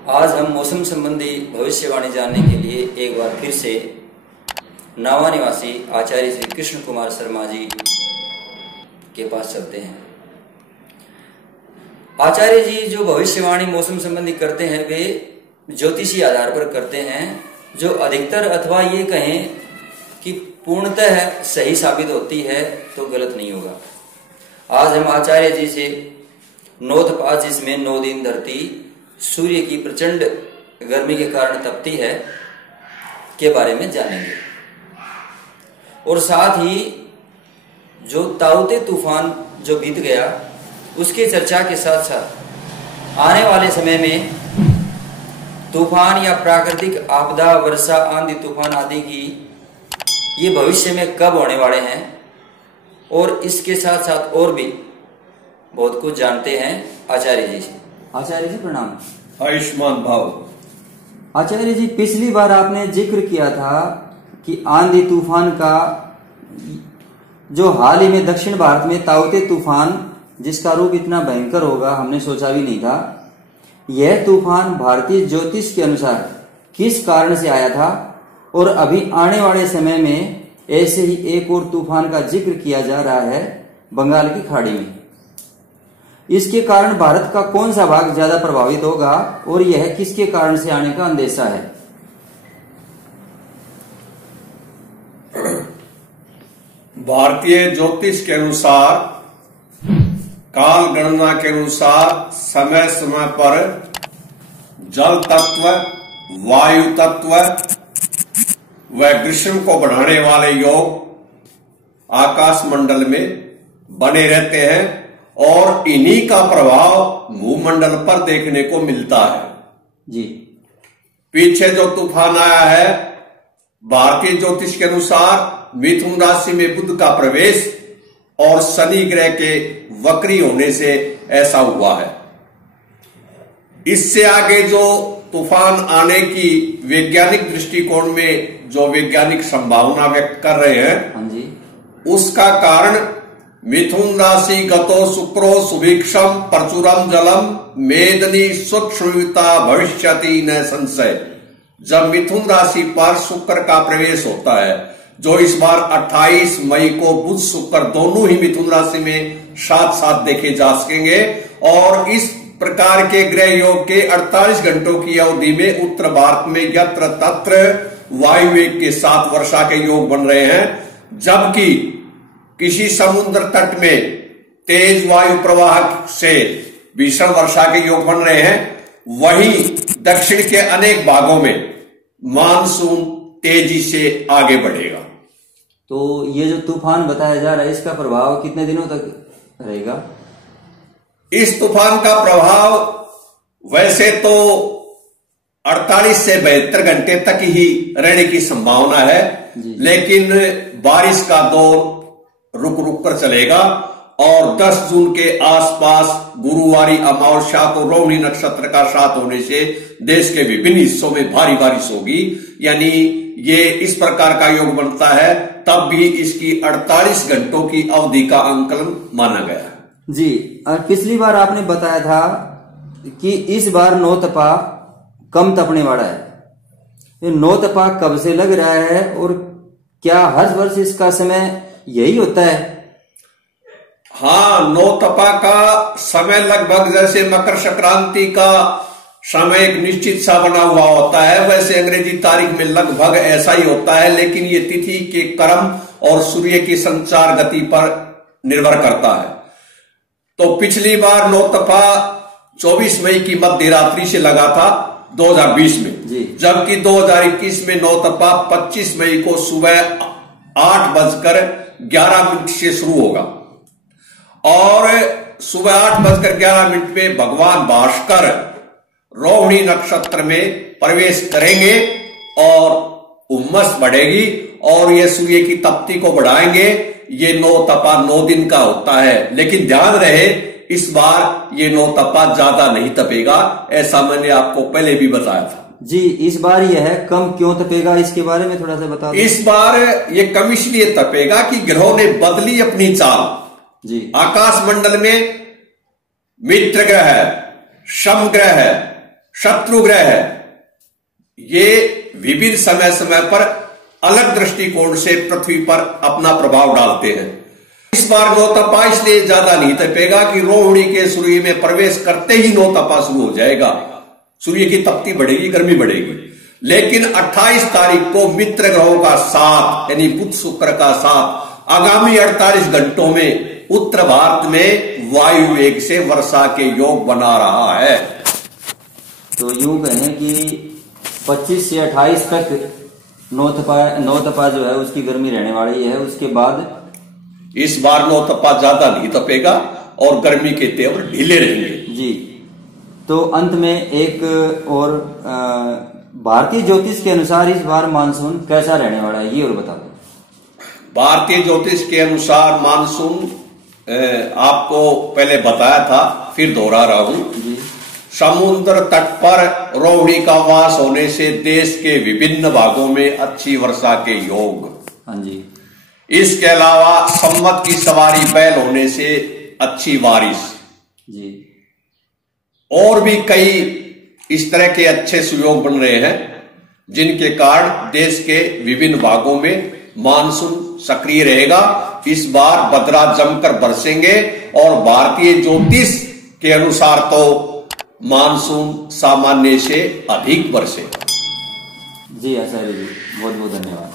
आज हम मौसम संबंधी भविष्यवाणी जानने के लिए एक बार फिर से नावा निवासी आचार्य श्री कृष्ण कुमार शर्मा जी के पास चलते हैं। आचार्य जी जो भविष्यवाणी मौसम संबंधी करते हैं वे ज्योतिषी आधार पर करते हैं, जो अधिकतर अथवा ये कहें कि पूर्णतः सही साबित होती है तो गलत नहीं होगा। आज हम आचार्य जी से नौतपा जिसमें 9 दिन धरती सूर्य की प्रचंड गर्मी के कारण तपती है के बारे में जानेंगे, और साथ ही जो ताउते तूफान जो बीत गया उसके चर्चा के साथ साथ आने वाले समय में तूफान या प्राकृतिक आपदा, वर्षा, आंधी तूफान आदि की ये भविष्य में कब होने वाले हैं, और इसके साथ साथ और भी बहुत कुछ जानते हैं आचार्य जी से। आचार्य जी प्रणाम। आयुष्मान भाव। आचार्य जी पिछली बार आपने जिक्र किया था कि आंधी तूफान का जो हाल ही में दक्षिण भारत में ताउते तूफान जिसका रूप इतना भयंकर होगा हमने सोचा भी नहीं था। यह तूफान भारतीय ज्योतिष के अनुसार किस कारण से आया था, और अभी आने वाले समय में ऐसे ही एक और तूफान का जिक्र किया जा रहा है बंगाल की खाड़ी में। इसके कारण भारत का कौन सा भाग ज्यादा प्रभावित होगा और यह किसके कारण से आने का अंदेशा है? भारतीय ज्योतिष के अनुसार, काल गणना के अनुसार समय समय पर जल तत्व, वायु तत्व व ग्रीष्म को बढ़ाने वाले योग आकाश मंडल में बने रहते हैं, और इन्हीं का प्रभाव भूमंडल पर देखने को मिलता है। जी पीछे जो तूफान आया है, भारतीय ज्योतिष के अनुसार मिथुन राशि में बुध का प्रवेश और शनि ग्रह के वक्री होने से ऐसा हुआ है। इससे आगे जो तूफान आने की वैज्ञानिक दृष्टिकोण में जो वैज्ञानिक संभावना व्यक्त कर रहे हैं, हाँ जी, उसका कारण मिथुन राशि गतो शुक्रो सुभिक्षम प्रचुरम जलम मेदनी सूक्ष्मता भविष्यति न संशय। जब मिथुन राशि पर शुक्र का प्रवेश होता है, जो इस बार 28 मई को बुध शुक्र दोनों ही मिथुन राशि में साथ साथ देखे जा सकेंगे, और इस प्रकार के ग्रह योग के 48 घंटों की अवधि में उत्तर भारत में यत्र तत्र वायु वेग के साथ वर्षा के योग बन रहे हैं, जबकि किसी समुद्र तट में तेज वायु प्रवाह से भीषण वर्षा के योग बन रहे हैं। वहीं दक्षिण के अनेक भागों में मानसून तेजी से आगे बढ़ेगा। तो ये जो तूफान बताया जा रहा है इसका प्रभाव कितने दिनों तक रहेगा? इस तूफान का प्रभाव वैसे तो 48 से 72 घंटे तक ही रहने की संभावना है, लेकिन बारिश का दौर रुक रुक कर चलेगा, और 10 जून के आसपास गुरुवारी अमावस्या को रोहिणी नक्षत्र का साथ होने से देश के विभिन्न हिस्सों में भारी बारिश होगी। यानी ये इस प्रकार का योग बनता है, तब भी इसकी 48 घंटों की अवधि का आंकलन माना गया है। जी, और पिछली बार आपने बताया था कि इस बार नौतपा कम तपने वाला है। ये नौतपा कब से लग रहा है, और क्या हर वर्ष इसका समय यही होता है? हाँ, नौतपा का समय लगभग जैसे मकर संक्रांति का समय एक निश्चित सा बना हुआ होता है, वैसे अंग्रेजी तारीख में लगभग ऐसा ही होता है, लेकिन ये तिथि के क्रम और सूर्य की संचार गति पर निर्भर करता है। तो पिछली बार नौतपा 24 मई की मध्य रात्रि से लगा था 2020 में, जबकि 2021 में नौतपा 25 मई को सुबह 8:11 से शुरू होगा, और सुबह 8:11 पे भगवान भास्कर रोहिणी नक्षत्र में प्रवेश करेंगे और उम्मस बढ़ेगी, और ये सूर्य की तपती को बढ़ाएंगे। ये नौतपा 9 दिन का होता है, लेकिन ध्यान रहे इस बार ये नौतपा ज्यादा नहीं तपेगा, ऐसा मैंने आपको पहले भी बताया था। जी, इस बार यह कम क्यों तपेगा, इसके बारे में थोड़ा सा बता दो। इस बार ये कम इसलिए तपेगा कि ग्रहों ने बदली अपनी चाल। जी, आकाश मंडल में मित्र ग्रह, शम ग्रह, शत्रु ग्रह है, ये विभिन्न समय समय पर अलग दृष्टिकोण से पृथ्वी पर अपना प्रभाव डालते हैं। इस बार नौ तपा इसलिए ज्यादा नहीं तपेगा कि रोहिणी के सूर्य में प्रवेश करते ही नौ तपा शुरू हो जाएगा, सूर्य की तपती बढ़ेगी, गर्मी बढ़ेगी। लेकिन 28 तारीख को मित्र ग्रहों का साथ यानी बुध शुक्र का साथ आगामी 48 घंटों में उत्तर भारत में वायु वेग से वर्षा के योग बना रहा है। तो यूं कहें कि 25 से 28 तक नौ तपा जो है उसकी गर्मी रहने वाली है। उसके बाद इस बार नौ तपा ज्यादा नहीं तपेगा और गर्मी के तेवर ढीले रहेंगे जी। तो अंत में एक और भारतीय ज्योतिष के अनुसार इस बार मानसून कैसा रहने वाला है ये और बता दो। भारतीय ज्योतिष के अनुसार मानसून आपको पहले बताया था, फिर दोहरा रहा हूं जी। समुद्र तट पर रोहिणी का वास होने से देश के विभिन्न भागों में अच्छी वर्षा के योग। हाँ जी। इसके अलावा सम्मत की सवारी बैल होने से अच्छी बारिश जी। और भी कई इस तरह के अच्छे सुयोग बन रहे हैं जिनके कारण देश के विभिन्न भागों में मानसून सक्रिय रहेगा। इस बार बदरा जमकर बरसेंगे और भारतीय ज्योतिष के अनुसार तो मानसून सामान्य से अधिक बरसेगा। जी आचार्य जी, बहुत बहुत धन्यवाद।